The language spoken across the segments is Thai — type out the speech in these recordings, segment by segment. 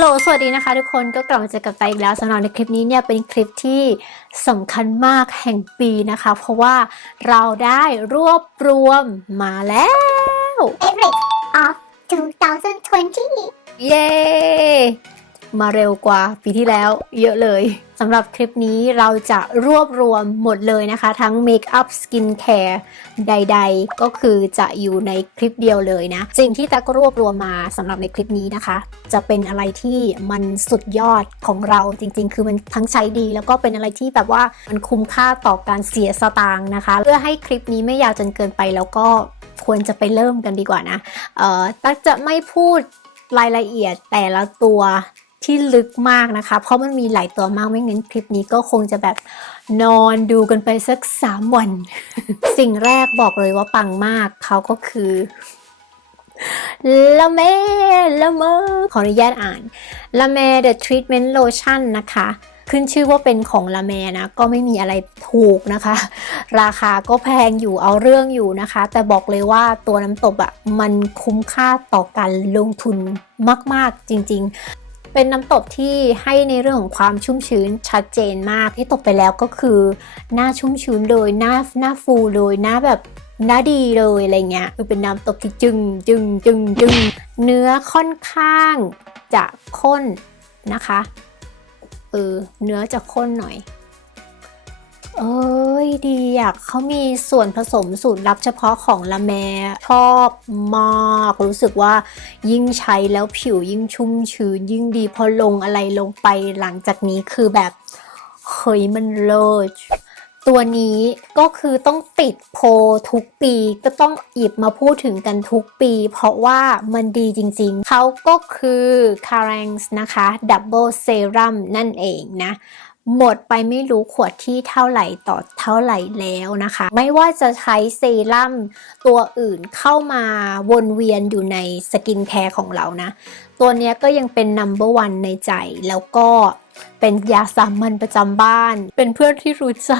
ฮัลโหล สวัสดีนะคะทุกคน ก็กลับมาเจอกับไตอีกแล้วสำหรับในคลิปนี้เนี่ยเป็นคลิปที่สำคัญมากแห่งปีนะคะ เพราะว่าเราได้รวบรวมมาแล้ว favorite of 2020. เย้ มาเร็วกว่าปีที่แล้วเยอะเลยสำหรับคลิปนี้เราจะรวบรวมหมดเลยนะคะ ทั้งเมคอัพสกินแคร์ใด ๆ ก็คือจะอยู่ในคลิปเดียวเลยนะ สิ่งที่ตั๊กรวบรวมมาสำหรับในคลิปนี้นะคะ จะเป็นอะไรที่มันสุดยอดของเราจริง ๆ คือมันทั้งใช้ดี แล้วก็เป็นอะไรที่แบบว่ามันคุ้มค่าต่อการเสียสตางค์นะคะ เพื่อให้คลิปนี้ไม่ยาวจนเกินไปแล้วก็ควรจะไปเริ่มกันดีกว่านะ เอ่อตั๊กจะไม่พูดรายละเอียดแต่ละตัว ที่ลึกมากนะคะ เพราะมันมีหลายตัวมากไม่งั้นคลิปนี้ก็คงจะแบบนอนดูกันไปสัก3วัน สิ่งแรกบอกเลยว่าปังมากเขาก็คือละเมละเมอขออนุญาตอ่านละเม The Treatment Lotion นะคะ ขึ้นชื่อว่าเป็นของละแมนะ ก็ไม่มีอะไรถูกนะคะ ราคาก็แพงอยู่เอาเรื่องอยู่นะคะ แต่บอกเลยว่าตัวน้ำตบอะ่ะมันคุ้มค่าต่อการลงทุนมาก ๆ จริง ๆ เป็นน้ำตบที่ให้ในเรื่องของความชุ่มชื้นชัดเจนมากที่ตบไปแล้วก็คือหน้าชุ่มชื้นเลยหน้าหน้าฟูเลยหน้าแบบหน้าดีเลยอะไรเงี้ยคือเป็นน้ำตบที่จึงจึงจึงจึงเนื้อค่อนข้างจะข้นนะคะเออเนื้อจะข้นหน่อย เอ้ยดีอะเขามีส่วนผสมสูตรลับเฉพาะของละแมชอบมาก รู้สึกว่ายิ่งใช้แล้วผิวยิ่งชุ่มชื้น ยิ่งดีพอลงอะไรลงไปหลังจากนี้คือแบบเฮ้ยมันเลิศตัวนี้ก็คือต้องติดโพลทุกปีก็ต้องหยิบมาพูดถึงกันทุกปี เพราะว่ามันดีจริงๆ เขาก็คือ c a r a n g นะคะ Double Serum นั่นเองนะ หมดไปไม่รู้ขวดที่เท่าไหร่ต่อเท่าไหร่แล้วนะคะ ไม่ว่าจะใช้เซรั่มตัวอื่นเข้ามาวนเวียนอยู่ในสกินแคร์ของเรานะ ตัวนี้ก็ยังเป็น number one ในใจแล้วก็เป็นยาสามัญประจำบ้าน เป็นเพื่อนที่รู้ใจ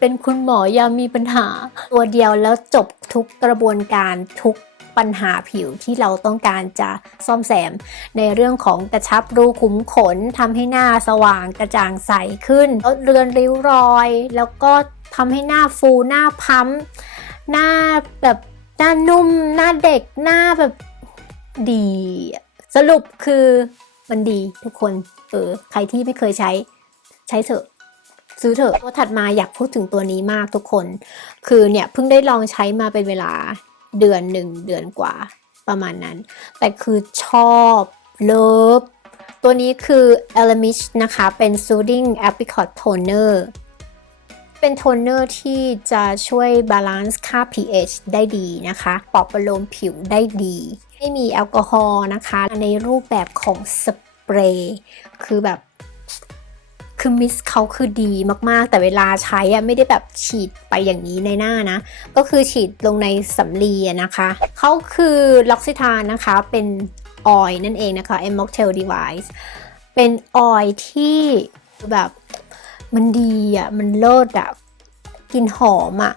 เป็นคุณหมอยามีปัญหา ตัวเดียวแล้วจบทุกกระบวนการทุก ปัญหาผิวที่เราต้องการจะซ่อมแซม ในเรื่องของกระชับรูขุมขนทำให้หน้าสว่างกระจ่างใสขึ้นลดเรือนริ้วรอย แล้วก็ทำให้หน้าฟูหน้าพั้มหน้าแบบหน้านุ่ม หน้าเด็กหน้าแบบดี สรุปคือมันดีทุกคนเออใครที่ไม่เคยใช้ใช้เถอะซื้อเถอะตัวถัดมาอยากพูดถึงตัวนี้มากทุกคน คือเนี่ยเพิ่งได้ลองใช้มาเป็นเวลา เดือนหนึ่งเดือนกว่าประมาณนั้น แต่คือชอบเลิฟตัวนี้คือ e l a m i s h นะคะ เป็น Soothing Apricot Toner เป็นโทนเนอร์ที่จะช่วยบาลานซ์ค่า pH ได้ดีนะคะปลอบประโลมผิวได้ดี ไม่มีแอลกอฮอล์นะคะ ในรูปแบบของสเปรย์ คือแบบ คือมิสเขาคือดีมากๆ แต่เวลาใช้อะไม่ได้แบบฉีดไปอย่างนี้ในหน้านะ ก็คือฉีดลงในสำลีนะคะเขาคือล็อกซิทานนะคะเป็นออยนั่นเองนะคะ m o c t a i l device เป็นออยที่แบบมันดีอะมันเลิศอะกลิ่นหอมอะ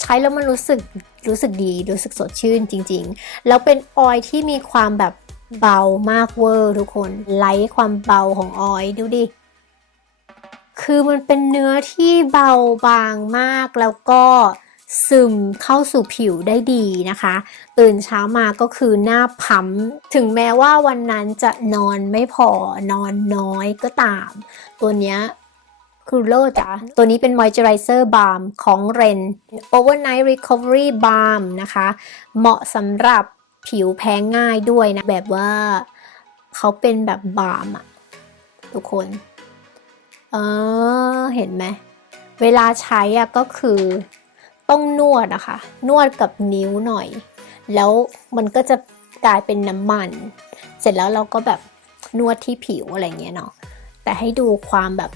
ใช้แล้วมันรู้สึกรู้สึกดี รู้สึกสดชื่นจริงๆ แล้วเป็นออยที่มีความแบบเบามากเวอร์ทุกคนไลท์ความเบาของออยดูดิ คือมันเป็นเนื้อที่เบาบางมากแล้วก็ซึมเข้าสู่ผิวได้ดีนะคะ ตื่นเช้ามาก็คือหน้าพัมถึงแม้ว่าวันนั้นจะนอนไม่พอนอนน้อยก็ตาม ตัวเนี้ยคือโลดจ้ะตัวนี้เป็น Moisturizer Balm ของ Ren Overnight Recovery Balm นะคะ เหมาะสำหรับผิวแพ้ง่ายด้วยนะ แบบว่าเขาเป็นแบบบาล์มอะทุกคน ออเห็นไหม เวลาใช้อะก็คือต้องนวดอะคะ นวดกับนิ้วหน่อย แล้วมันก็จะกลายเป็นน้ำมัน เสร็จแล้วเราก็แบบนวดที่ผิวอะไรเงี้ยเนาะ แต่ให้ดูความแบบ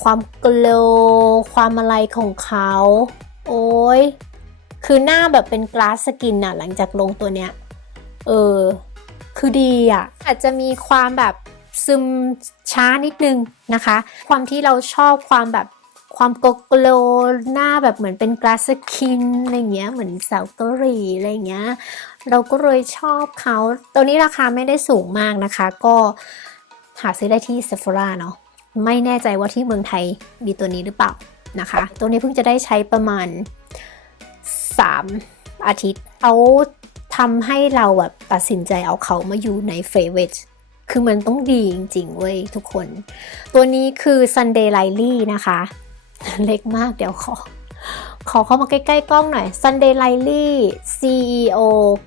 ความกลวความอะไรของเขา โอ้ยคือหน้าแบบเป็นกลาสสกินอะหลังจากลงตัวเนี้ย เออ คือดีอะอาจจะมีความแบบ ซึมช้านิดนึงนะคะ ความที่เราชอบความแบบความโกโกลหน้าแบบเหมือนเป็นกลาสสกินอะไรเงี้ยเหมือนสาวเกาหลีอะไรเงี้ยเราก็เลยชอบเขาตัวนี้ราคาไม่ได้สูงมากนะคะ ก็หาซื้อได้ที่ Sephora เนาะไม่แน่ใจว่าที่เมืองไทยมีตัวนี้หรือเปล่านะคะ ตัวนี้เพิ่งจะได้ใช้ประมาณ 3 อาทิตย์เขาทำให้เราแบบตัดสินใจเอาเขามาอยู่ใน Favorite คือมันต้องดีจริงๆเว้ยทุกคน ตัวนี้คือ Sunday Lily นะคะ เล็กมากเดี๋ยวขอ ขอเข้ามาใกล้ๆกล้องหน่อย Sunday Lily CEO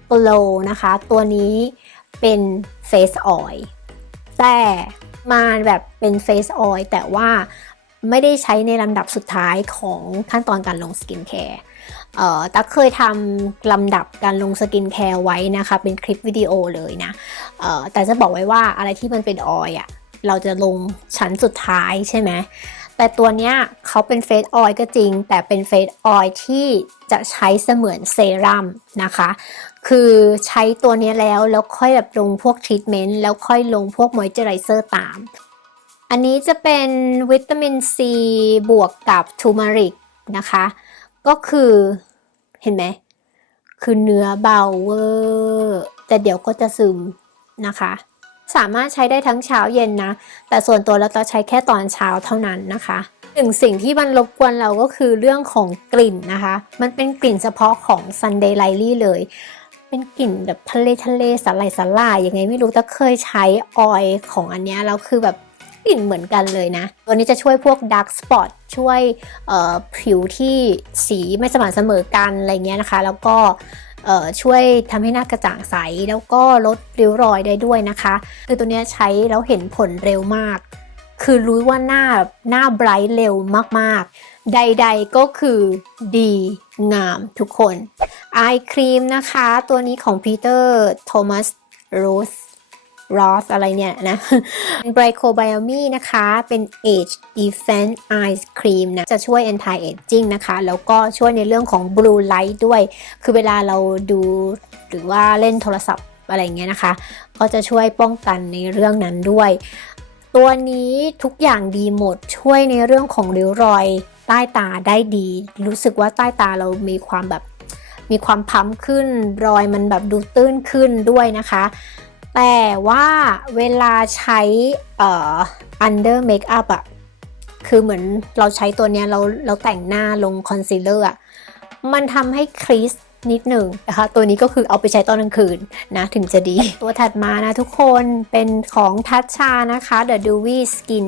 Glow นะคะ ตัวนี้เป็น Face Oil แต่มาแบบเป็น Face Oil แต่ว่าไม่ได้ใช้ในลำดับสุดท้ายของขั้นตอนการลงสกินแคร์ เอ่อตั๊กเคยทำลำดับการลงสกินแคร์ไว้นะคะ เป็นคลิปวิดีโอเลยนะเอ่อแต่จะบอกไว้ว่าอะไรที่มันเป็นออยล์อะเราจะลงชั้นสุดท้ายใช่ไหมแต่ตัวเนี้ยเขาเป็นเฟสออย์ก็จริง แต่เป็นเฟสออย์ที่จะใช้เสมือนเซรั่มนะคะ คือใช้ตัวเนี้ยแล้วแล้วค่อยแบบลงพวกทรีทเมนต์แล้วค่อยลงพวกมอยเจอไรเซอร์ตาม อันนี้จะเป็นวิตามินซีบวกกับทูมาริกนะคะ ก็คือ ห็นไหมคือเนื้อเบาเวอร์แต่เดี๋ยวก็จะซึมนะคะ สามารถใช้ได้ทั้งเช้าเย็นนะ แต่ส่วนตัวเราจะใช้แค่ตอนเช้าเท่านั้นนะคะหนึ่งสิ่งที่มันรบกวนเราก็คือเรื่องของกลิ่นนะคะ มันเป็นกลิ่นเฉพาะของ Sunday l i l y เลย เป็นกลิ่นแบบทะเลทะเลสลายสลายยังไงไม่รู้แต่เคยใช้ออยล์ของอันเนี้ยแล้วคือแบบ กลิ่นเหมือนกันเลยนะ ตัวนี้จะช่วยพวก dark spot ช่วยผิวที่สีไม่สม่ำเสมอกันอะไรเงี้ยนะคะ แล้วก็ช่วยทำให้หน้ากระจ่างใส แล้วก็ลดริ้วรอยได้ด้วยนะคะ คือตัวเนี้ยใช้แล้วเห็นผลเร็วมาก คือรู้ว่าหน้าหน้าไบรท์เร็วมากๆ ใดๆก็คือดีงามทุกคน ไอครีมนะคะ ตัวนี้ของพีเตอร์โทมัสโรส รอสอะไรเนี่ยนะเป็นไบโคไบโอมีนะคะ เป็น Age Defense Eye Cream นะ จะช่วย anti aging นะคะ แล้วก็ช่วยในเรื่องของ blue light ด้วย คือเวลาเราดูหรือว่าเล่นโทรศัพท์อะไรเงี้ยนะคะ ก็จะช่วยป้องกันในเรื่องนั้นด้วย ตัวนี้ทุกอย่างดีหมด ช่วยในเรื่องของริ้วรอยใต้ตาได้ดี รู้สึกว่าใต้ตาเรามีความแบบมีความพัมขึ้น รอยมันแบบดูตื้นขึ้นด้วยนะคะ แต่ว่าเวลาใช้เอ่อ under makeup อะคือเหมือนเราใช้ตัวเนี้ยเราเราแต่งหน้าลงคอนซีลเลอร์อะมันทำให้ครีสนิดหนึ่งนะคะ ตัวนี้ก็คือเอาไปใช้ตอนกลางคืนนะ ถึงจะดี ตัวถัดมานะทุกคนเป็นของทัชชานะคะ The Dewy Skin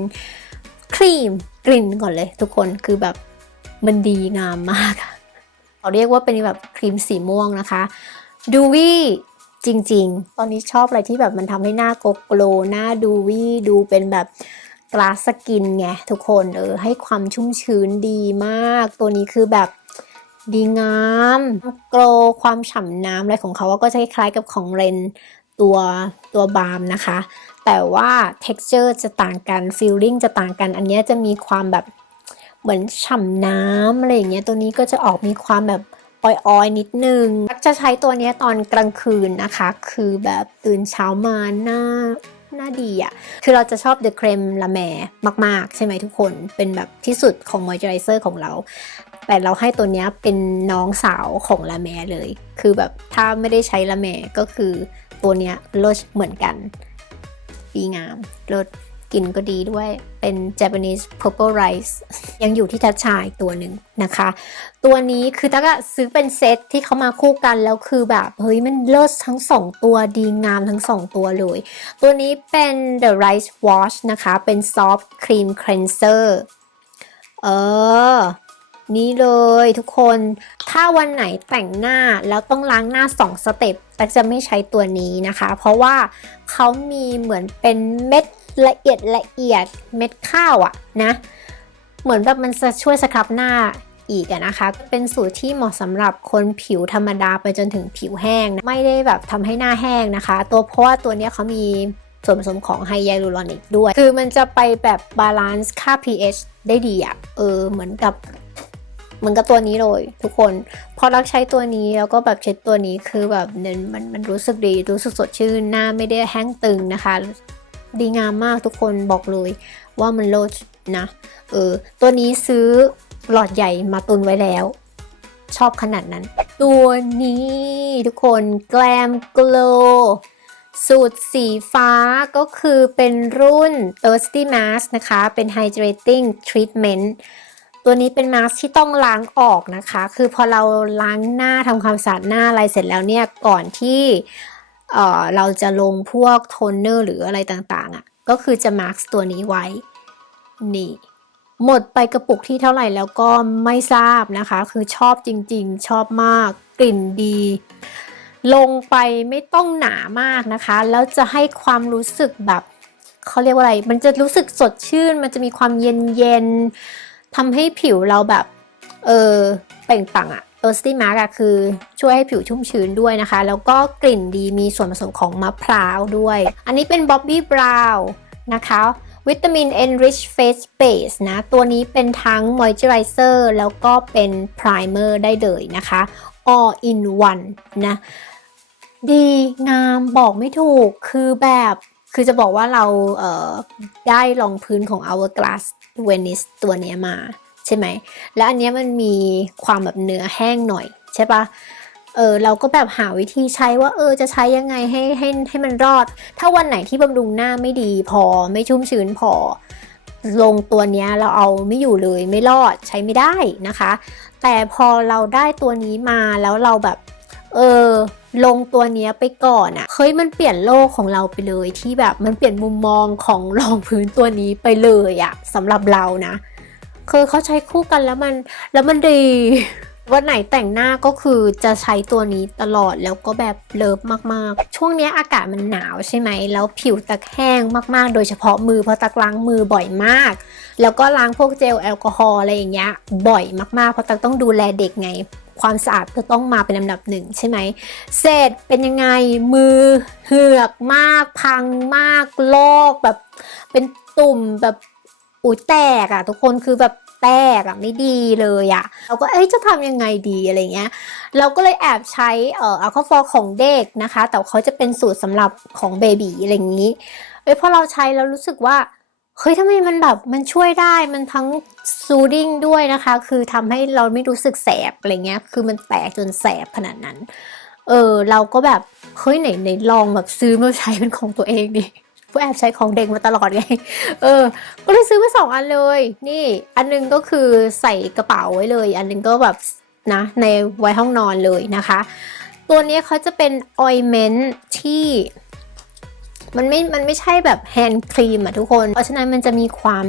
Cream กลิ่นก่อนเลยทุกคนคือแบบมันดีงามมากเขาเรียกว่าเป็นแบบครีมสีม่วงนะคะ Dewy จริง ๆ ตอนนี้ชอบอะไรที่แบบมันทำให้หน้าโกโกลหน้าดูวี่ดูเป็นแบบกลาสสกินไงทุกคนเออให้ความชุ่มชื้นดีมาก ตัวนี้คือแบบดีงามโกลความฉ่ำน้ำอะไรของเขาก็จะคล้ายๆกับของเรนตัวตัวบาล์มนะคะ แต่ว่า texture จะต่างกัน feeling จะต่างกัน อันนี้จะมีความแบบเหมือนฉ่ำน้ำอะไรอย่างเงี้ยตัวนี้ก็จะออกมีความแบบ ออยๆ นิดนึงจะใช้ตัวนี้ตอนกลางคืนนะคะ คือแบบตื่นเช้ามาหน้าหน้าดีอะ่ะคือเราจะชอบ The Creme La Mer มาก ๆ ใช่ไหมทุกคน เป็นแบบที่สุดของ Moisturizer ของเรา แต่เราให้ตัวนี้เป็นน้องสาวของ La Mer เลย คือแบบถ้าไม่ได้ใช้ La Mer ก็คือตัวนี้ยรสเหมือนกัน ดีงามรส กลิ่นก็ดีด้วยเป็น Japanese Purple Rice ยังอยู่ที่ทัชชายตัวหนึ่งนะคะ ตัวนี้คือตั๊กะซื้อเป็นเซตที่เขามาคู่กันแล้วคือแบบ เฮ้ยมันเลิศทั้งสองตัวดีงามทั้งสองตัวเลย ตัวนี้เป็น The Rice Wash นะคะ เป็น Soft Cream Cleanser เออ นี่เลยทุกคน ถ้าวันไหนแต่งหน้าแล้วต้องล้างหน้า 2 สเต็ปตั๊กจะไม่ใช้ตัวนี้นะคะ เพราะว่าเขามีเหมือนเป็นเม็ด ละเอียดละเอียดเม็ดข้าวอะนะ เหมือนแบบมันจะช่วยสครับหน้าอีกอะนะคะ เป็นสูตรที่เหมาะสำหรับคนผิวธรรมดาไปจนถึงผิวแห้งนะไม่ได้แบบทำให้หน้าแห้งนะคะ ตัวเพราะว่าตัวเนี้ยเขามีส่วนผสมของไฮยาลูรอนิกด้วย คือมันจะไปแบบบาลานซ์ค่า pH ได้ดีอะเออ เหมือนกับเหมือนกับตัวนี้เลยทุกคน พอรักใช้ตัวนี้แล้วก็แบบเช็ดตัวนี้คือแบบมันมันมันรู้สึกดี รู้สึกสดชื่นหน้าไม่ได้แห้งตึงนะคะ ดีงามมากทุกคนบอกเลยว่ามันโลดนะ เออ ตัวนี้ซื้อหลอดใหญ่มาตุนไว้แล้ว ชอบขนาดนั้น ตัวนี้ทุกคนแกลมโกลสูตรสีฟ้าก็คือเป็นรุ่น Thirsty Mask นะคะ เป็น Hydrating Treatment ตัวนี้เป็นมาสก์ที่ต้องล้างออกนะคะ คือพอเราล้างหน้าทำความสะอาดหน้าอะไรเสร็จแล้วเนี่ย ก่อนที่ เอ่อเราจะลงพวกโทนเนอร์หรืออะไรต่างๆอะ่ะก็คือจะมาร์กตัวนี้ไว้ นี่หมดไปกระปุกที่เท่าไหร่แล้วก็ไม่ทราบนะคะ คือชอบจริงๆ ชอบมากกลิ่นดี ลงไปไม่ต้องหนามากนะคะ แล้วจะให้ความรู้สึกแบบเขาเรียกว่าอะไร มันจะรู้สึกสดชื่น มันจะมีความเย็นเย็นๆทำให้ผิวเราแบบ เออเปล่งปลั่งอะ Thirsty Mark อะคือช่วยให้ผิวชุ่มชื้นด้วยนะคะ แล้วก็กลิ่นดีมีส่วนผสมของมะพร้าวด้วย อันนี้เป็น Bobbi Brown นะคะวิตามิน Enrich Face Base นะ ตัวนี้เป็นทั้ง Moisturizer แล้วก็เป็น Primer ได้เลยนะคะ all in one นะ ดีงามบอกไม่ถูกคือแบบคือจะบอกว่าเราเออได้รองพื้นของ Hourglass Venice ตัวนี้มา ใช่ไหม และอันนี้มันมีความแบบเนื้อแห้งหน่อยใช่ปะเออเราก็แบบหาวิธีใช้ว่าเออจะใช้ยังไงให้ให้ให้มันรอด ถ้าวันไหนที่บำรุงหน้าไม่ดีพอไม่ชุ่มชื้นพอ ลงตัวเนี้ยเราเอาไม่อยู่เลยไม่รอดใช้ไม่ได้นะคะ แต่พอเราได้ตัวนี้มาแล้วเราแบบเออลงตัวเนี้ยไปก่อนอะ่ะเฮ้ยมันเปลี่ยนโลกของเราไปเลยที่แบบมันเปลี่ยนมุมมองของรองพื้นตัวนี้ไปเลยอะ่ะสำหรับเรานะ คือเขาใช้คู่กันแล้วมันแล้วมันดี วันไหนแต่งหน้าก็คือจะใช้ตัวนี้ตลอดแล้วก็แบบเลิฟมากๆ ช่วงนี้อากาศมันหนาวใช่ไหม แล้วผิวตะแห้งมากๆ โดยเฉพาะมือเพราะตักล้างมือบ่อยมาก แล้วก็ล้างพวกเจลแอลกอฮอล์อะไรอย่างเงี้ยบ่อยมากๆ เพราะตักต้องดูแลเด็กไงความสะอาดก็ต้องมาเป็นลำดับหนึ่งใช่ไหม เสร็จเป็นยังไงมือเหือกมาก พังมากลอกแบบเป็นตุ่มแบบ อุ้ยแตกอะทุกคนคือแบบแตกอะไม่ดีเลยอะเราก็เอ้ยจะทำยังไงดีอะไรเงี้ย เราก็เลยแอบใช้เอ่ออัลคาฟอร์ของเด็กนะคะ แต่เขาจะเป็นสูตรสำหรับของเบบีอะไรอย่างนี้เอ้ยพอเราใช้แล้วรู้สึกว่าเฮ้ยทำไมมันแบบมันช่วยได้มันทั้งซูดิ้งด้วยนะคะ คือทำให้เราไม่รู้สึกแสบอะไรเงี้ย คือมันแตกจนแสบขนาดนั้น เออเราก็แบบเฮ้ยไหนไหนลองแบบซื้อมาใช้เป็นของตัวเองดิ เพราะแอบใช้ของเด็กมาตลอดไง เออ ก็เลยซื้อมาสองอันเลย นี่ อันหนึงก็คือใส่กระเป๋าไว้เลย อันหนึงก็แบบนะในไว้ห้องนอนเลยนะคะ ตัวนี้เขาจะเป็นออยเมนต์ที่มันไม่ มันไม่ใช่แบบแฮนด์ครีมอะทุกคน เพราะฉะนั้นมันจะมีความ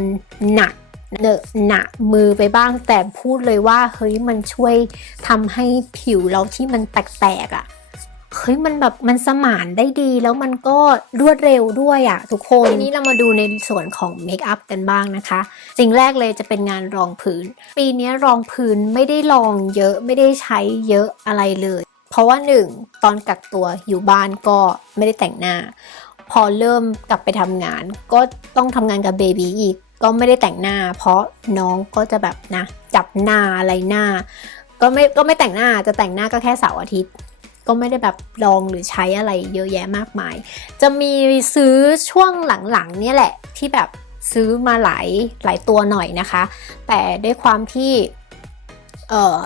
หนักเนอะหนักมือไปบ้าง แต่พูดเลยว่าเฮ้ยมันช่วยทำให้ผิวเราที่มันแตกๆอะ เฮ้ยมันแบบมันสมานได้ดีแล้วมันก็รวดเร็วด้วยอะทุกคนทีนี้เรามาดูในส่วนของเมคอัพกันบ้างนะคะสิ่งแรกเลยจะเป็นงานรองพื้น ปีนี้รองพื้นไม่ได้ลองเยอะไม่ได้ใช้เยอะอะไรเลย เพราะว่าหนึ่งตอนกักตัวอยู่บ้านก็ไม่ได้แต่งหน้า พอเริ่มกลับไปทำงาน ก็ต้องทำงานกับเบบีอีกก็ไม่ได้แต่งหน้า เพราะน้องก็จะแบบนะจับหน้าอะไรหน้าก็ไม่ก็ไม่แต่งหน้าจะแต่งหน้าก็แค่เสาร์อาทิตย์ ก็ไม่ได้แบบลองหรือใช้อะไรเยอะแยะมากมาย จะมีซื้อช่วงหลังๆเนี่ยแหละที่แบบซื้อมาหลายหลายตัวหน่อยนะคะ แต่ด้วยความที่เอ่อ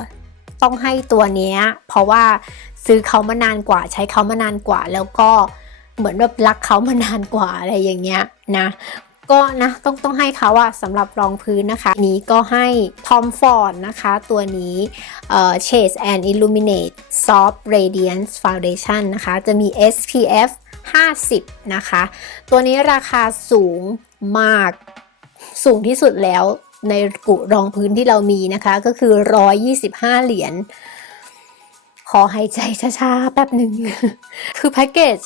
ต้องให้ตัวเนี้ยเพราะว่าซื้อเขามานานกว่า ใช้เขามานานกว่า แล้วก็เหมือนแบบรักเขามานานกว่าอะไรอย่างเงี้ยนะ ก็นะต้องต้องให้เขาอะสำหรับรองพื้นนะคะ นี้ก็ให้ Tom Ford นะคะ ตัวนี้เอ่อ Shades and Illuminate Soft Radiance Foundation นะคะ จะมี SPF 50 นะคะ ตัวนี้ราคาสูงมากสูงที่สุดแล้วในกุรองพื้นที่เรามีนะคะ ก็คือ 125 เหรียญขอหายใจช้าๆ แป๊บหนึ่ง คือแพ็กเกจ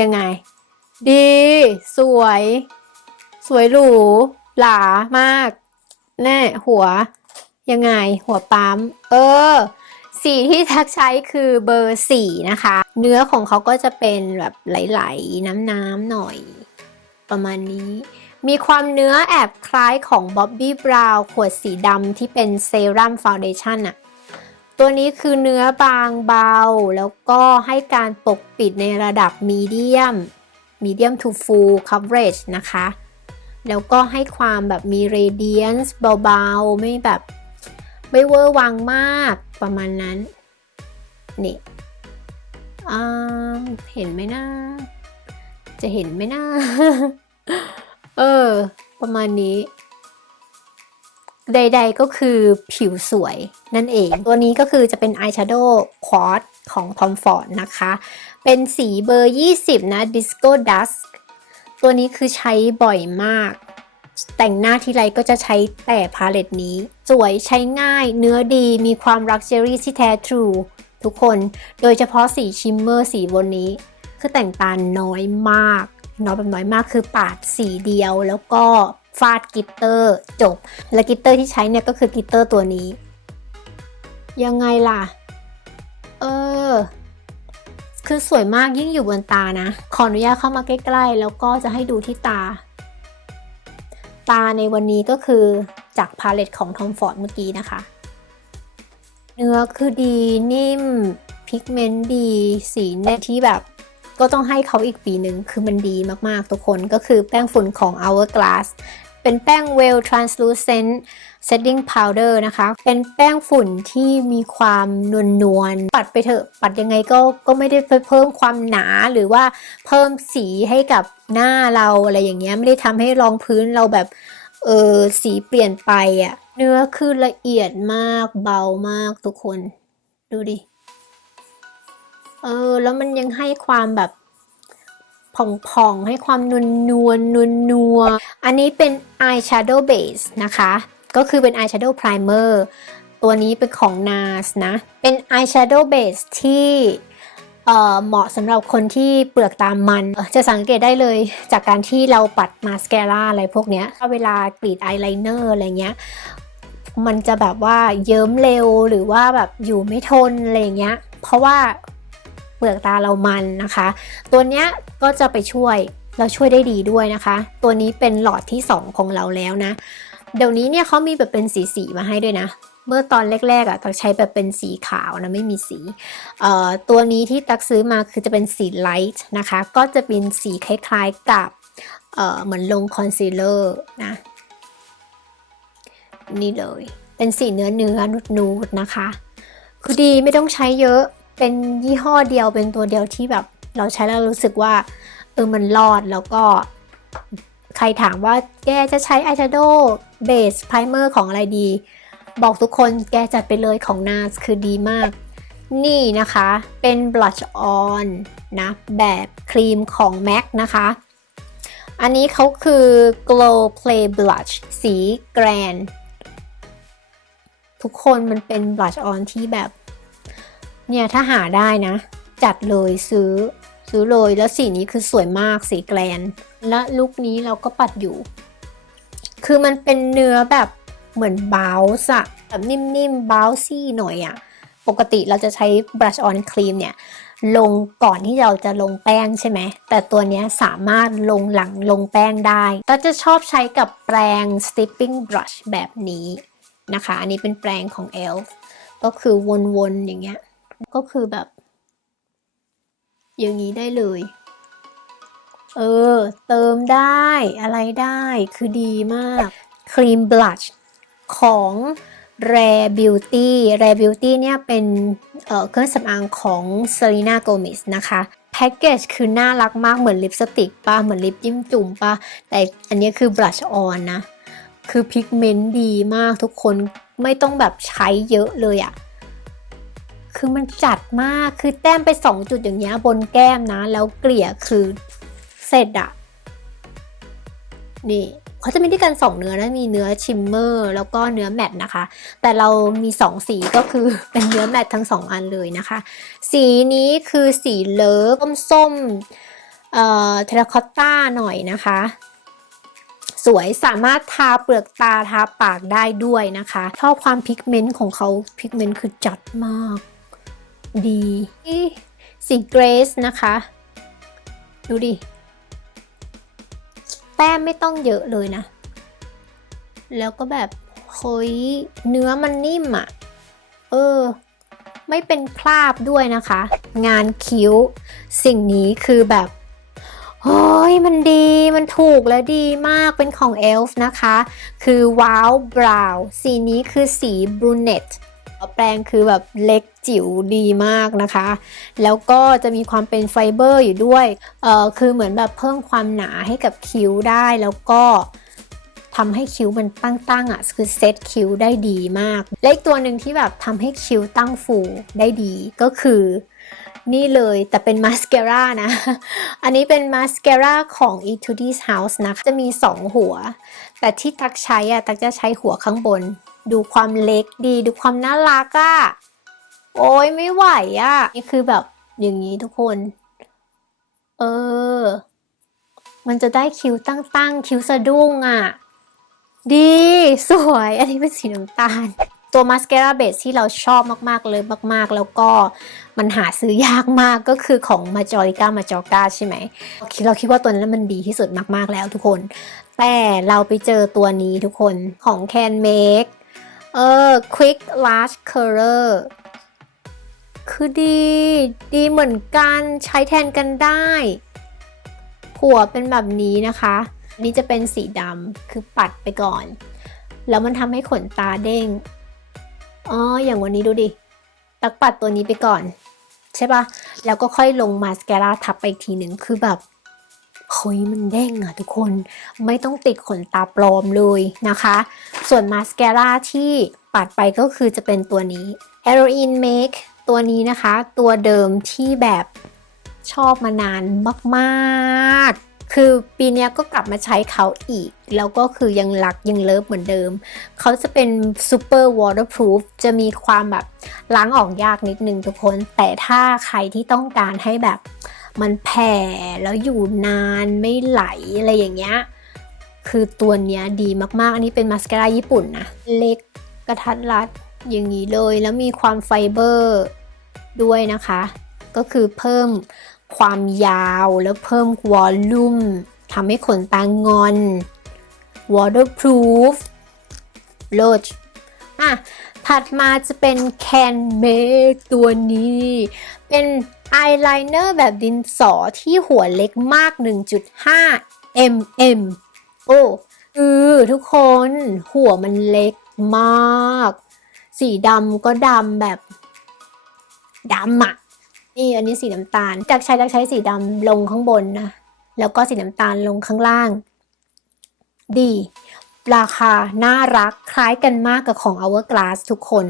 ยังไง ดี สวย สวยหรูหลามาก แน่หัว ยังไงหัวปั๊ม เออ สีที่ท็กใช้คือเบอร์สี่นะคะ เนื้อของเขาก็จะเป็นแบบไหลๆ น้ำๆ หน่อย ประมาณนี้ มีความเนื้อแอบคล้ายของ Bobbi Brown ขวดสีดำที่เป็นเซรั่มฟาวเดชั่นอะตัวนี้คือเนื้อบางเบา แล้วก็ให้การปกปิดในระดับมีเดียม medium to full coverage นะคะ แล้วก็ให้ความแบบมี radiance เบาๆ ไม่แบบ ไม่เวอร์วังมากประมาณนั้น นี่เห็นไหมนะ จะเห็นไหมนะ เออ ประมาณนี้ใดๆก็คือผิวสวยนั่นเอง ตัวนี้ก็คือจะเป็นอายแชโดว์ควอตของ Tom Ford นะคะ เป็นสีเบอร์ 20 นะ Disco Dusk ตัวนี้คือใช้บ่อยมาก แต่งหน้าทีไรก็จะใช้แต่พาเลตนี้ สวยใช้ง่าย เนื้อดีมีความลักชัวรี่ที่แท้ทรูทุกคน โดยเฉพาะสีชิมเมอร์สีบนนี้ คือแต่งตาน้อยมากน้อยแบบน้อยมากคือปาดสีเดียวแล้วก็ฟาดกิตเตอร์จบ และกิตเตอร์ที่ใช้เนี่ยก็คือกิตเตอร์ตัวนี้ ยังไงล่ะ เออ คือสวยมากยิ่งอยู่บนตานะ ขออนุญาตเข้ามาใกล้ๆ แล้วก็จะให้ดูที่ตา ตาในวันนี้ก็คือจากพาเลตของ Tom Ford เมื่อกี้นะคะ เนื้อคือดีนิ่มพิกเมนต์ดีสีเนี่ยที่แบบก็ต้องให้เขาอีกปีหนึ่งคือมันดีมากๆ ทุกคนก็คือแป้งฝุ่นของ Hourglass เป็นแป้ง Well Translucent Setting Powder นะคะ เป็นแป้งฝุ่นที่มีความนวลนวลปัดไปเถอะ ปัดยังไงก็ก็ไม่ได้ไปเพิ่มความหนาหรือว่าเพิ่มสีให้กับหน้าเราอะไรอย่างเงี้ยไม่ได้ทำให้รองพื้นเราแบบเออสีเปลี่ยนไปอะเนื้อคือละเอียดมากเบามากทุกคน ดูดิ เออ แล้วมันยังให้ความแบบผ่องๆ ให้ความนวลนวลนวลนวๆอันนี้เป็น eyeshadow base นะคะ ก็คือเป็น eyeshadow primer ตัวนี้เป็นของ NARS นะ เป็น eyeshadow base ที่เหมาะสำหรับคนที่เปลือกตามัน จะสังเกตได้เลยจากการที่เราปัดมาส c าร่าอะไรพวกเนี้ยเวลากรีดอายไลเนอร์อะไรเงี้ย มันจะแบบว่าเยิ้มเร็วหรือว่าแบบอยู่ไม่ทนอะไรเงี้ย เพราะว่าเปลือกตาเรามันนะคะ ตัวเนี้ยก็จะไปช่วยเราช่วยได้ดีด้วยนะคะ ตัวนี้เป็นหลอดที่ 2 ของเราแล้วนะ เดี๋ยวนี้เนี่ยเขามีแบบเป็นสีสีมาให้ด้วยนะ เมื่อตอนแรกๆอะตักใช้แบบเป็นสีขาวนะไม่มีสีเอ่อตัวนี้ที่ตักซื้อมาคือจะเป็นสีไลท์นะคะ ก็จะเป็นสีคล้ายๆกับเอ่อเหมือนลงคอนซีลเลอร์นะ นี่เลย เป็นสีเนื้อเนื้อนูดนูดๆนะคะ คือดีไม่ต้องใช้เยอะเป็นยี่ห้อเดียวเป็นตัวเดียวที่แบบเราใช้แล้วรู้สึกว่าเออมันรอดแล้วก็ ใครถามว่าแกจะใช้อายแชโดว์เบสไพรเมอร์ของอะไรดี บอกทุกคนแกจัดไปเลยของ NARS คือดีมาก นี่นะคะเป็น blush on นะแบบครีมของ MAC นะคะ อันนี้เขาคือ glow play blush สีแกรนทุกคนมันเป็น blush on ที่แบบ เนี่ยถ้าหาได้นะ จัดเลยซื้อซื้อเลยแล้วสีนี้คือสวยมากสีแกลน และลุคนี้เราก็ปัดอยู่ คือมันเป็นเนื้อแบบเหมือนบาวส์อะแบบนิ่มๆบาวซี่หน่อยอะปกติเราจะใช้ brush on cream เนี่ย ลงก่อนที่เราจะลงแป้งใช่ไหม แต่ตัวนี้สามารถลงหลังลงแป้งได้ก็จะชอบใช้กับแปรง stepping brush แบบนี้นะคะ อันนี้เป็นแปรงของ ELF ก็คือวนๆอย่างเงี้ย ก็คือแบบ อย่างนี้ได้เลย เออ เติมได้อะไรได้คือดีมาก ครีมบลัชของ Rare Beauty Rare Beauty เนี่ยเป็นเออเครื่องสำอางของ Selena Gomez นะคะแพ็กเกจคือน่ารักมากเหมือนลิปสติกป่ะเหมือนลิปจิ้มจุ่มป่ะแต่อันนี้คือบลัชออนนะ คือพิกเมนต์ดีมากทุกคนไม่ต้องแบบใช้เยอะเลยอะคือมันจัดมากคือแต้มไป 2 จุดอย่างเงี้ยบนแก้มนะ แล้วเกลี่ยคือ เสร็จอะนี่เขาจะมีด้วยกัน 2 เนื้อนะมีเนื้อชิมเมอร์แล้วก็เนื้อแมตนะคะ แต่เรามี 2 สีก็คือเป็นเนื้อแมตทั้ง 2 อันเลยนะคะ สีนี้คือสีเลิฟส้มเอ่อเทราคอตต้าหน่อยนะคะ สวยสามารถทาเปลือกตาทาปากได้ด้วยนะคะชอบความพิกเมนต์ของเขาพิกเมนต์คือจัดมาก ดีสีเกรสนะคะ ดูดิ แต้มไม่ต้องเยอะเลยนะ แล้วก็แบบเฮ้ยเนื้อมันนิ่มอะ่ะ เออ ไม่เป็นคราบด้วยนะคะ งานคิ้ว สิ่งนี้คือแบบเฮ้ยมันดีมันถูกและดีมากเป็นของ e l f นะคะ คือว้าวบราวสีนี้คือสีบรูเนต แปรงคือแบบเล็กจิ๋วดีมากนะคะ แล้วก็จะมีความเป็นไฟเบอร์อยู่ด้วยเอ่อคือเหมือนแบบเพิ่มความหนาให้กับคิ้วได้แล้วก็ทำให้คิ้วมันตั้งๆอะคือเซตคิ้วได้ดีมาก และอีกตัวหนึ่งที่แบบทำให้คิ้วตั้งฟูได้ดีก็คือนี่เลยแต่เป็นมาสเ a ร่านะ อันนี้เป็นมาสเ a ร่าของ Etudes House นะคะจะมี 2 หัว แต่ที่ตักใช้อะตักจะใช้หัวข้างบน ดูความเล็กดี ดูความน่ารักอะโอ้ยไม่ไหวอะนี่คือแบบอย่างนี้ทุกคน เออ มันจะได้คิ้วตั้งๆ คิ้วสะดุ้งอะดี สวย อันนี้เป็นสีน้ำตาล ตัวมาส c า r a เบสที่เราชอบมากๆเลยมาก ๆ แล้วก็มันหาซื้อยากมากก็คือของ Majorica Majorca ใช่ไหมเราคิดว่าตัวนั้นมันดีที่สุดมากๆแล้วทุกคน แต่เราไปเจอตัวนี้ทุกคนของ Can Make เเออ Quick Large Curler คือดี ดีเหมือนกันใช้แทนกันได้ หัวเป็นแบบนี้นะคะนนี้จะเป็นสีดำคือปัดไปก่อน แล้วมันทำให้ขนตาเด้งอ๋ออย่างวันนี้ดูดิ ตักปัดตัวนี้ไปก่อน ใช่ปะแล้วก็ค่อยลงมาสแกราทับไปอีกทีหนึ่งคือแบบ เฮ้ยมันเด้งอะทุกคนไม่ต้องติดขนตาปลอมเลยนะคะ ส่วนมาสแกราที่ปัดไปก็คือจะเป็นตัวนี้ Heroin Make ตัวนี้นะคะ ตัวเดิมที่แบบชอบมานานมาก ๆ คือปีนี้ก็กลับมาใช้เขาอีก แล้วก็คือยังรักยังเลิฟเหมือนเดิม เขาจะเป็น super waterproof จะมีความแบบล้างออกยากนิดนึงทุกคน แต่ถ้าใครที่ต้องการให้แบบ มันแผ่แล้วอยู่นานไม่ไหลอะไรอย่างเงี้ย คือตัวเนี้ยดีมากๆ อันนี้เป็นมาสคาร่าญี่ปุ่นนะ เล็กกระทัดรัดอย่างนี้เลย แล้วมีความไฟเบอร์ด้วยนะคะ ก็คือเพิ่มความยาวแล้วเพิ่มวอลลุ่มทำให้ขนตางอน waterproof โลดอะถัดมาจะเป็น Can Make ตัวนี้ เป็น อายไลเนอร์แบบดินสอที่หัวเล็กมาก 1.5 mm โอ้คือทุกคนหัวมันเล็กมาก สีดำก็ดำแบบดำอะนี่อันนี้สีน้ำตาลจากใช้จากใช้สีดำลงข้างบนนะ แล้วก็สีน้ำตาลลงข้างล่าง ดี ราคาน่ารักคล้ายกันมากกับของ Hourglass ทุกคน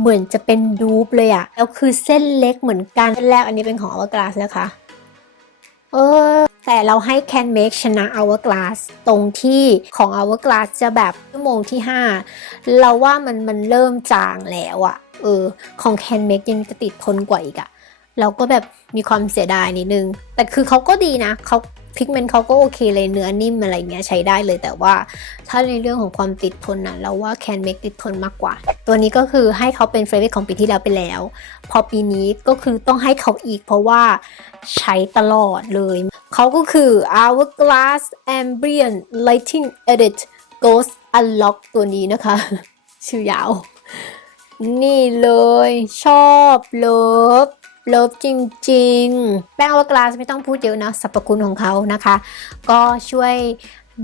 เหมือนจะเป็นดูปเลยอะแล้วคือเส้นเล็กเหมือนกันเส้นแรกอันนี้เป็นของ Hourglass นะคะ เออ แต่เราให้ Can Make ชนะ Hourglass ตรงที่ของ Hourglass จะแบบชั่วโมงที่ 5 เราว่ามันมันเริ่มจางแล้วอะเออ ของ Can Make ยังจะติดทนกว่าอีกอะเราก็แบบมีความเสียดายนิดนึง แต่คือเขาก็ดีนะเขา พิกเมนต์เขาก็โอเคเลยเนื้อนิ่มอะไรเงี้ยใช้ได้เลยแต่ว่าถ้าในเรื่องของความติดทนนะเราว่าแคนเมกติดทนมากกว่า ตัวนี้ก็คือให้เขาเป็นเฟรนด์ของปีที่แล้วไปแล้ว พอปีนี้ก็คือต้องให้เขาอีกเพราะว่าใช้ตลอดเลยเขาก็คือ Hourglass Ambient Lighting Edit Ghost Unlock ตัวนี้นะคะ ชื่อยาว นี่เลยชอบเลิฟ เลิฟจริง ๆ แป้งอวกาศไม่ต้องพูดเยอะนะสรรพคุณของเขานะคะ ก็ช่วย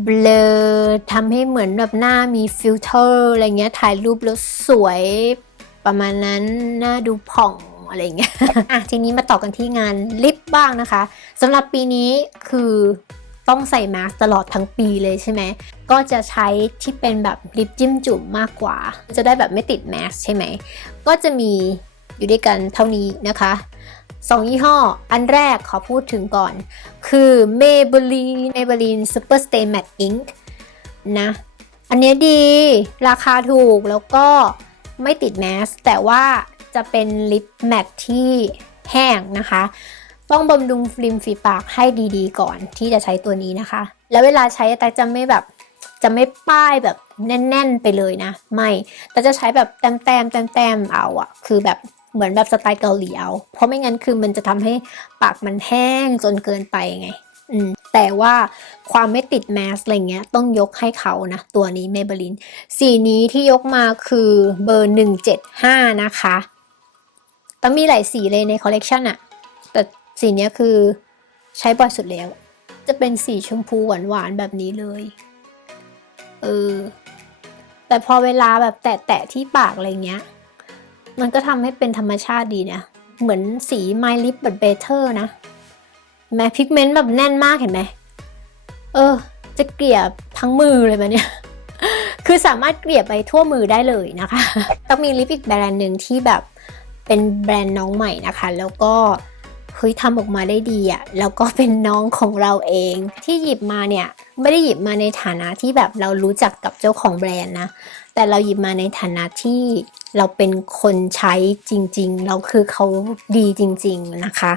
เบลอทำให้เหมือนแบบหน้ามีฟิลเตอร์อะไรเงี้ยถ่ายรูปแล้วสวยประมาณนั้นหน้าดูผ่องอะไรเงี้ยอะทีนี้มาต่อกันที่งานลิปบ้างนะคะสำหรับปีนี้คือต้องใส่มาสตลอดทั้งปีเลยใช่ไหม ก็จะใช้ที่เป็นแบบลิปจิ้มจุ่มมากกว่า จะได้แบบไม่ติดแมสใช่ไหม ก็จะมี อยู่ด้วยกันเท่านี้นะคะสองยี่ห้อ อันแรกขอพูดถึงก่อน คือ Maybelline Maybelline Super Stay Matte Ink นะ อันนี้ดีราคาถูกแล้วก็ไม่ติดแมส แต่ว่าจะเป็นลิปแมตที่แห้งนะคะ ต้องบำรุงฟิล์มฝีปากให้ดีๆ ก่อนที่จะใช้ตัวนี้นะคะ แล้วเวลาใช้แต่จะไม่แบบจะไม่ป้ายแบบแน่น ๆ ไปเลยนะ ไม่ แต่จะใช้แบบแต้มๆแต้มๆเอาอะคือแบบ เหมือนแบบสไตล์เกาหลีเอา เพราะไม่งั้นคือมันจะทำให้ปากมันแห้งจนเกินไปไง อืม แต่ว่าความไม่ติดแมสอะไรเงี้ยต้องยกให้เขานะ ตัวนี้เมเบลิน สีนี้ที่ยกมาคือเบอร์ 175 นะคะต้องมีหลายสีเลยในคอลเลกชันอะแต่สีนี้คือใช้บ่อยสุดแล้ว จะเป็นสีชมพูหวานๆแบบนี้เลย เออ แต่พอเวลาแบบแตะๆที่ปากอะไรเงี้ย มันก็ทำให้เป็นธรรมชาติดีนะ เหมือนสี My Lip but Better นะแม้พิกเมนต์แบบแน่นมากเห็นไหม เออ จะเกลี่ยทั้งมือเลยมันเนี่ย คือสามารถเกลี่ยไปทั่วมือได้เลยนะคะ ต้องมีลิปอีกแบรนด์หนึ่งที่แบบเป็นแบรนด์น้องใหม่นะคะ แล้วก็เฮ้ยทำออกมาได้ดีอะแล้วก็เป็นน้องของเราเอง ที่หยิบมาเนี่ย ไม่ได้หยิบมาในฐานะที่แบบเรารู้จักกับเจ้าของแบรนด์นะ แต่เราหยิบมาในฐานะที่ เราเป็นคนใช้จริงๆ เราคือเขาดีจริงๆนะคะ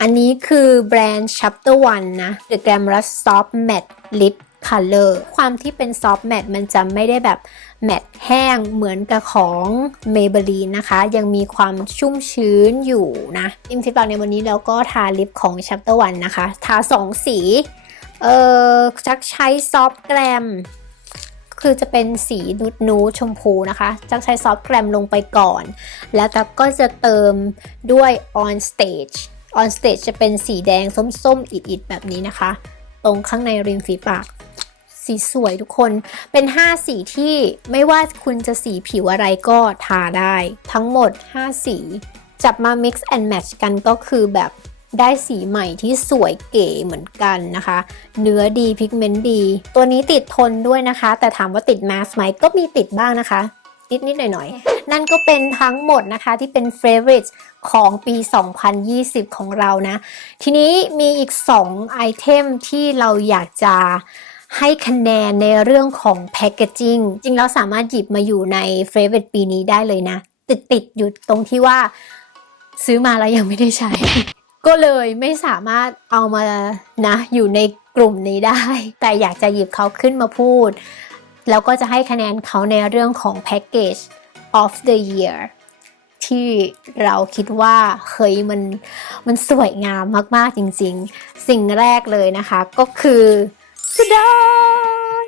อันนี้คือแบรนด์ Chapter One นะ The Glamorous Soft Matte Lip Color ความที่เป็น Soft Matte มันจะไม่ได้แบบแมตแห้งเหมือนกับของ Maybelline นะคะ ยังมีความชุ่มชื้นอยู่นะริมฝีปากในวันนี้เราก็ทาลิปของ Chapter One นะคะ ทาสองสี เออจักใช้ซอฟต์แกรม คือจะเป็นสีนูดนูชมพูนะคะจักใช้ซอฟต์แกรมลงไปก่อน แล้วตักก็จะเติมด้วย on stage on stage จะเป็นสีแดงส้มๆ อิดๆ แบบนี้นะคะ ตรงข้างในริมฝีปาก สีสวยทุกคนเป็น 5 สีที่ไม่ว่าคุณจะสีผิวอะไรก็ทาได้ ทั้งหมด 5 สี จับมา mix and match กันก็คือแบบ ได้สีใหม่ที่สวยเก๋เหมือนกันนะคะ เนื้อดีพิกเมนต์ดี ตัวนี้ติดทนด้วยนะคะ แต่ถามว่าติดแมสไหมก็มีติดบ้างนะคะ นิดนิดหน่อยหน่อยนั่นก็เป็นทั้งหมดนะคะที่เป็น favorite ของปี 2020 ของเรานะ ทีนี้มีอีก 2 ไอเทมที่เราอยากจะให้คะแนนในเรื่องของ packaging จริงแล้วสามารถหยิบมาอยู่ใน favorite ปีนี้ได้เลยนะ ติดติดอยู่ตรงที่ว่าซื้อมาแล้วยังไม่ได้ใช้ ก็เลยไม่สามารถเอามานะอยู่ในกลุ่มนี้ได้ แต่อยากจะหยิบเขาขึ้นมาพูด แล้วก็จะให้คะแนนเขาในเรื่องของ package of the year ที่เราคิดว่าเฮ้ยมันมันสวยงามมากๆจริงๆ สิ่งแรกเลยนะคะก็คือตดา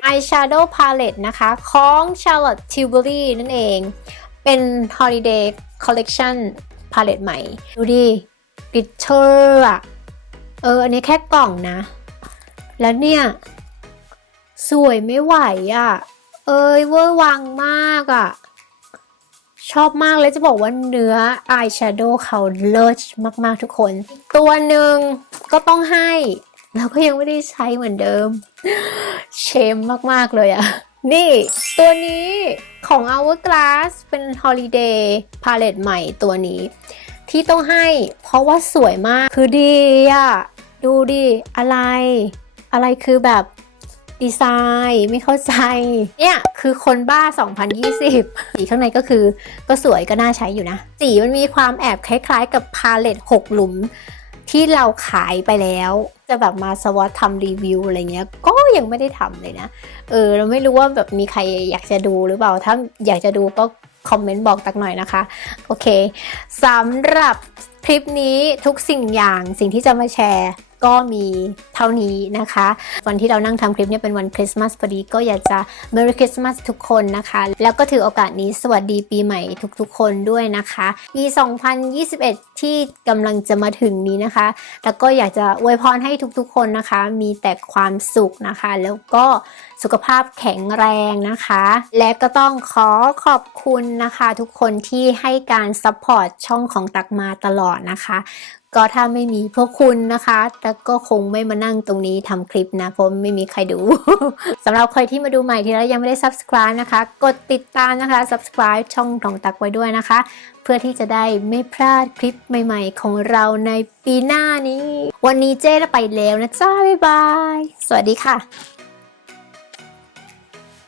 eyeshadow palette นะคะของ Charlotte Tilbury นั่นเอง เป็น holiday collection palette ใหม่ ดูดิ glitter อะเออ อันนี้แค่กล่องนะ แล้วเนี่ย สวยไม่ไหวอะ่ะ เอ้ยเวอร์วังมากอะ่ะ ชอบมากเลยจะบอกว่าเนื้ออายแชโดว์เขาเลิศมาก ๆ ทุกคน ตัวหนึ่งก็ต้องให้ แล้วก็ยังไม่ได้ใช้เหมือนเดิม เชมมาก ๆ เลยอะ นี่ ตัวนี้ของ Hourglass เป็น Holiday Palette ใหม่ตัวนี้ ที่ต้องให้ เพราะว่าสวยมากคือดีอะดูดิอะไร อะไรคือแบบดีไซน์ไม่เข้าใจ เนี่ย คือคนบ้า 2020 สีข้างในก็คือก็สวยก็น่าใช้อยู่นะ สีมันมีความแอบคล้ายๆ กับพาเลต6 หลุม ที่เราขายไปแล้ว จะแบบมาสวอตทำรีวิวอะไรเงี้ย ก็ยังไม่ได้ทำเลยนะ เออ เราไม่รู้ว่าแบบมีใครอยากจะดูหรือเปล่า ถ้าอยากจะดูก็ คอมเมนต์บอกตักหน่อยนะคะ โอเคสำหรับคลิปนี้ทุกสิ่งอย่างสิ่งที่จะมาแชร์ ก็มีเท่านี้นะคะ วันที่เรานั่งทำคลิปเนี่ยเป็นวันคริสต์มาสพอดีก็อยากจะ Merry Christmas ทุกคนนะคะ แล้วก็ถือโอกาสนี้สวัสดีปีใหม่ทุกๆคนด้วยนะคะปี 2021 ที่กำลังจะมาถึงนี้นะคะ แล้วก็อยากจะอวยพรให้ทุกๆคนนะคะ มีแต่ความสุขนะคะ แล้วก็สุขภาพแข็งแรงนะคะ และก็ต้องขอขอบคุณนะคะ ทุกคนที่ให้การซัพพอร์ตช่องของตักมาตลอดนะคะ ก็ถ้าไม่มีพวกคุณนะคะ แต่ก็คงไม่มานั่งตรงนี้ทำคลิปนะ เพราะไม่มีใครดู สำหรับใครที่มาดูใหม่ที่แล้วยังไม่ได้ subscribe นะคะ กดติดตามนะคะ subscribe ช่องของตักไว้ด้วยนะคะ เพื่อที่จะได้ไม่พลาดคลิปใหม่ ๆ ของเราในปีหน้านี้ วันนี้เจ้ไปแล้วนะจ้าบ๊ายบาย สวัสดีค่ะ